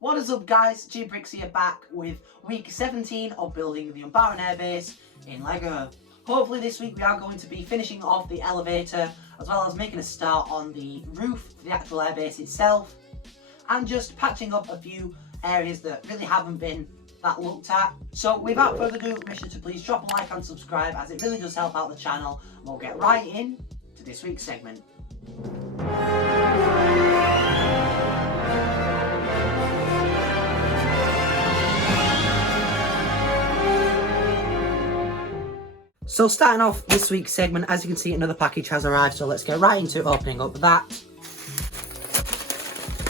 What is up guys, Brix here back with week 17 of building the Umbaran Airbase in LEGO. Hopefully this week we are going to be finishing off the elevator as well as making a start on the roof, the actual airbase itself, and just patching up a few areas that really haven't been that looked at. So without further ado, make sure to please drop a like and subscribe as it really does help out the channel, and we'll get right in to this week's segment. So starting off this week's segment, as you can see, another package has arrived, so let's get right into opening up that.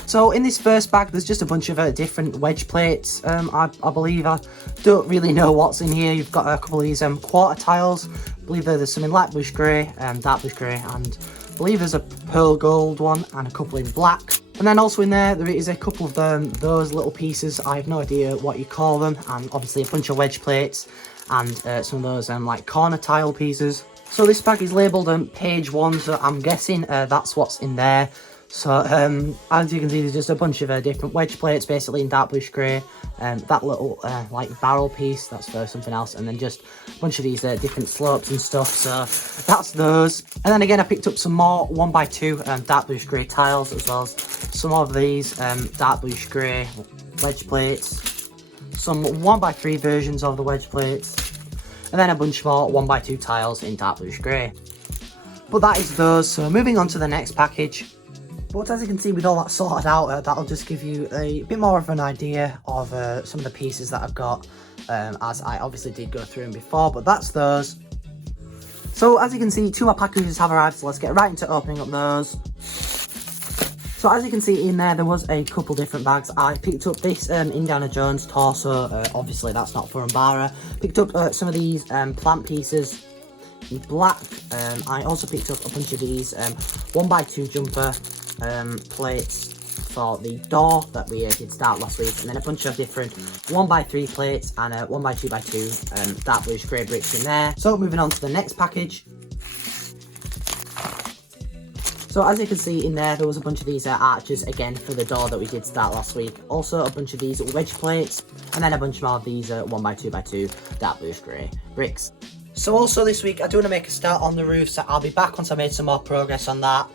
So in this first bag, there's just a bunch of different wedge plates. I believe, I don't really know what's in here. You've got a couple of these quarter tiles. I believe there's some in light bluish grey, dark bluish grey, and I believe there's a pearl gold one and a couple in black. And then also in there is a couple of those little pieces. I have no idea what you call them, and obviously a bunch of wedge plates and some of those like corner tile pieces. So this bag is labelled page 1, so I'm guessing that's what's in there. So as you can see, there's just a bunch of different wedge plates, basically in dark bluish grey. That little like barrel piece, that's for something else, and then just a bunch of these different slopes and stuff. So that's those. And then again, I picked up some more 1x2 dark bluish grey tiles, as well as some of these dark bluish grey wedge plates, some 1x3 versions of the wedge plates, and then a bunch more 1x2 tiles in dark bluish grey. But that is those. So moving on to the next package. But as you can see, with all that sorted out, that'll just give you a bit more of an idea of some of the pieces that I've got, as I obviously did go through them before, but that's those. So as you can see, 2 more packages have arrived, so let's get right into opening up those. So as you can see in there was a couple different bags. I picked up this Indiana Jones torso, obviously that's not for UMBARA. Picked up some of these plant pieces in black. I also picked up a bunch of these 1x2 jumper plates for the door that we did start last week, and then a bunch of different 1x3 plates and 1x2x2 dark bluish grey bricks in there. So moving on to the next package. So as you can see in there was a bunch of these arches again for the door that we did start last week. Also a bunch of these wedge plates, and then a bunch more of these 1x2x2 dark bluish grey bricks. So also this week I do want to make a start on the roof, so I'll be back once I made some more progress on that.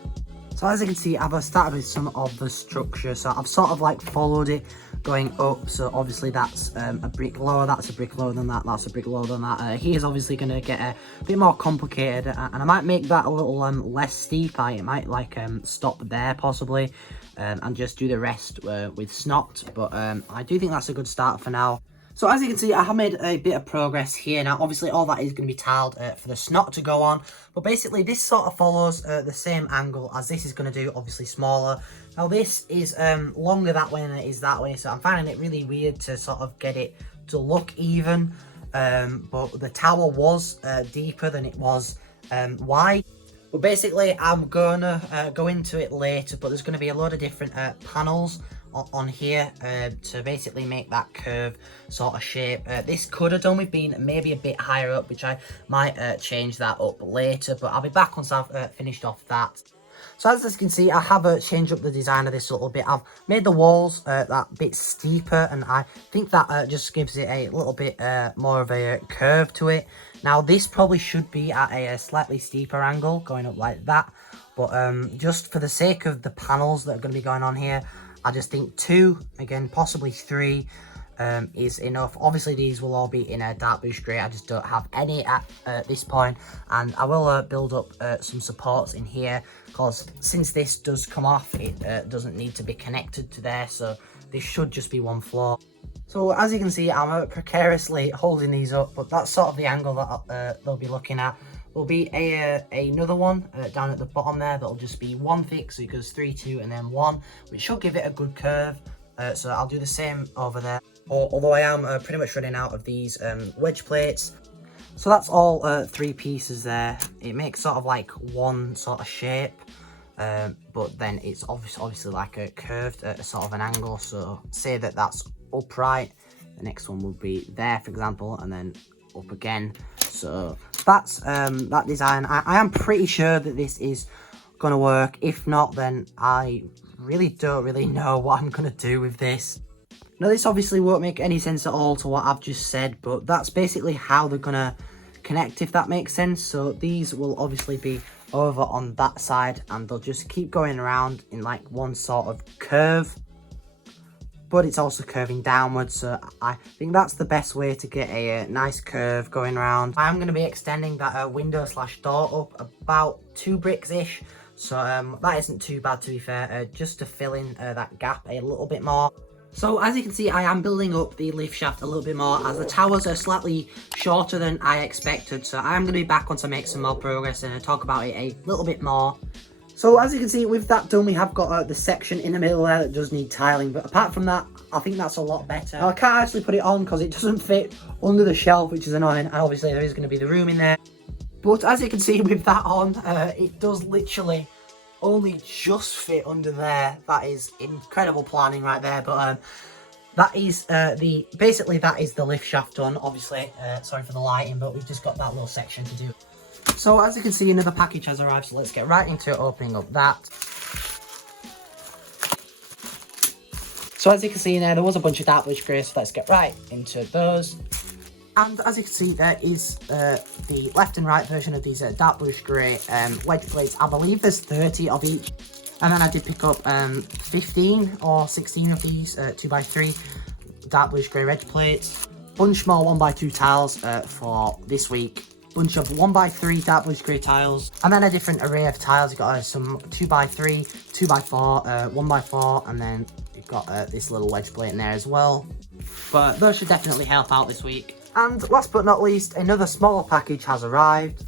So as you can see, I've started with some of the structure, so I've sort of like followed it going up. So obviously that's a brick lower, that's a brick lower than that, that's a brick lower than that. Here's obviously going to get a bit more complicated, and I might make that a little less steep. I might like stop there possibly, and just do the rest with snot, but I do think that's a good start for now. So as you can see, I have made a bit of progress here. Now, obviously, all that is going to be tiled for the snot to go on. But basically, this sort of follows the same angle as this is going to do, obviously smaller. Now, this is longer that way than it is that way. So I'm finding it really weird to sort of get it to look even. But the tower was deeper than it was wide. But basically, I'm going to go into it later. But there's going to be a load of different panels on here to basically make that curve sort of shape. This could have done with being maybe a bit higher up, which I might change that up later, but I'll be back once I've finished off that. So as you can see, I have changed up the design of this a little bit. I've made the walls that bit steeper, and I think that just gives it a little bit more of a curve to it. Now this probably should be at a slightly steeper angle going up like that, but just for the sake of the panels that are going to be going on here, I just think 2, again, possibly 3 is enough. Obviously, these will all be in a dark bluish grey. I just don't have any at this point. And I will build up some supports in here, because since this does come off, it doesn't need to be connected to there. So this should just be one floor. So as you can see, I'm precariously holding these up, but that's sort of the angle that they'll be looking at. There'll be another one down at the bottom there that'll just be 1 thick, so it goes 3, 2, and then 1, which should give it a good curve. So I'll do the same over there. Although I am pretty much running out of these wedge plates. So that's all 3 pieces there. It makes sort of like one sort of shape, but then it's obviously like a curved sort of an angle. So say that that's upright, the next one would be there, for example, and then up again. So that's that design. I am pretty sure that this is going to work. If not, then I really don't know what I'm going to do with this. Now this obviously won't make any sense at all to what I've just said, but that's basically how they're gonna connect, if that makes sense. So these will obviously be over on that side and they'll just keep going around in like one sort of curve, but it's also curving downwards, so I think that's the best way to get a nice curve going around. I'm going to be extending that window slash door up about 2 bricks ish, so that isn't too bad, to be fair, just to fill in that gap a little bit more. So as you can see, I am building up the lift shaft a little bit more, as the towers are slightly shorter than I expected. So I am going to be back once I make some more progress and talk about it a little bit more. So as you can see, with that done, we have got the section in the middle there that does need tiling. But apart from that, I think that's a lot better. Now, I can't actually put it on because it doesn't fit under the shelf, which is annoying. And obviously there is going to be the room in there. But as you can see with that on, it does literally only just fit under there. That is incredible planning right there. But that is basically that is the lift shaft done. Obviously, sorry for the lighting, but we've just got that little section to do. So as you can see, another package has arrived, so let's get right into opening up that. So as you can see in there was a bunch of dark bluish grey, so let's get right into those. And as you can see, there is the left and right version of these dark bluish grey wedge plates. I believe there's 30 of each. And then I did pick up 15 or 16 of these 2x3 dark bluish grey wedge plates. Bunch more 1x2 tiles for this week. Bunch of 1x3 dark bluish grey tiles. And then a different array of tiles. You've got some 2x3, 2x4, 1x4, and then you've got this little wedge plate in there as well. But those should definitely help out this week. And last but not least, another smaller package has arrived.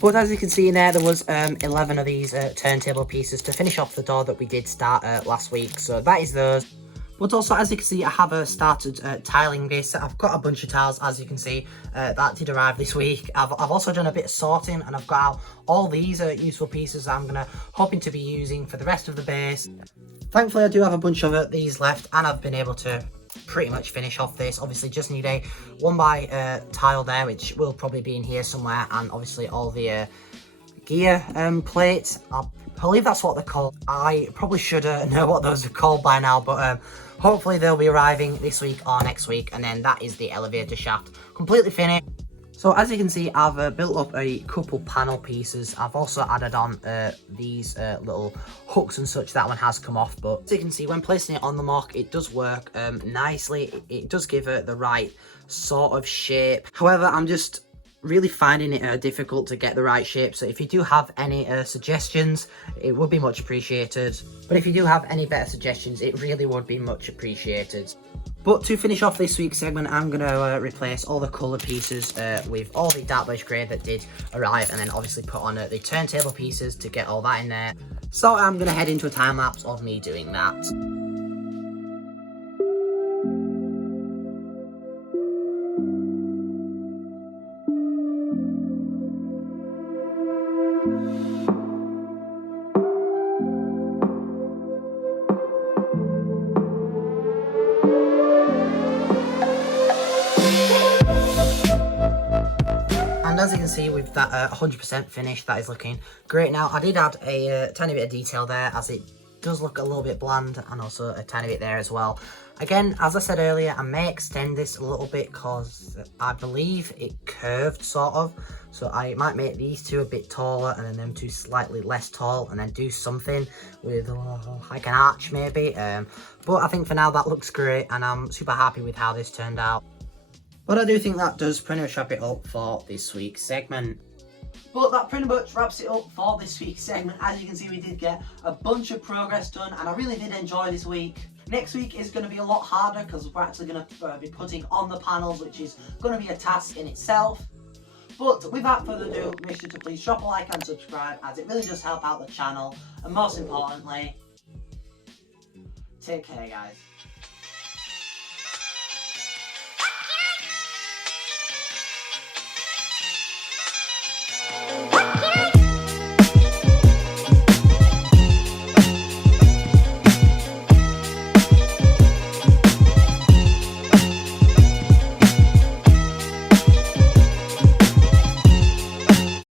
But as you can see in there was 11 of these turntable pieces to finish off the door that we did start last week. So that is those. But also, as you can see, I have started tiling this. I've got a bunch of tiles, as you can see, that did arrive this week. I've also done a bit of sorting, and I've got out all these useful pieces that I'm hoping to be using for the rest of the base. Thankfully, I do have a bunch of these left, and I've been able to pretty much finish off this. Obviously, just need a 1x tile there, which will probably be in here somewhere, and obviously all the gear plates. I believe that's what they're called. I probably should know what those are called by now, but hopefully they'll be arriving this week or next week, and then that is the elevator shaft completely finished. So as you can see, I've built up a couple panel pieces. I've also added on these little hooks and such. That one has come off, but as you can see, when placing it on the mock, it does work nicely. It does give it the right sort of shape. However, I'm just really finding it difficult to get the right shape. So if you do have any suggestions, it would be much appreciated. But if you do have any better suggestions, it really would be much appreciated. But to finish off this week's segment, I'm going to replace all the colour pieces with all the dark bluish grey that did arrive, and then obviously put on the turntable pieces to get all that in there. So I'm going to head into a time lapse of me doing that. And as you can see, with that 100% finish, that is looking great now. I did add a tiny bit of detail there, as it does look a little bit bland, and also a tiny bit there as well. Again, as I said earlier, I may extend this a little bit because I believe it curved sort of. So I might make these two a bit taller and then them two slightly less tall, and then do something with like an arch maybe. But I think for now that looks great, and I'm super happy with how this turned out. But I do think that does pretty much wrap it up for this week's segment. But that pretty much wraps it up for this week's segment. As you can see, we did get a bunch of progress done, and I really did enjoy this week. Next week is going to be a lot harder because we're actually going to be putting on the panels, which is going to be a task in itself. But without further ado, make sure to please drop a like and subscribe, as it really does help out the channel. And most importantly, take care, guys.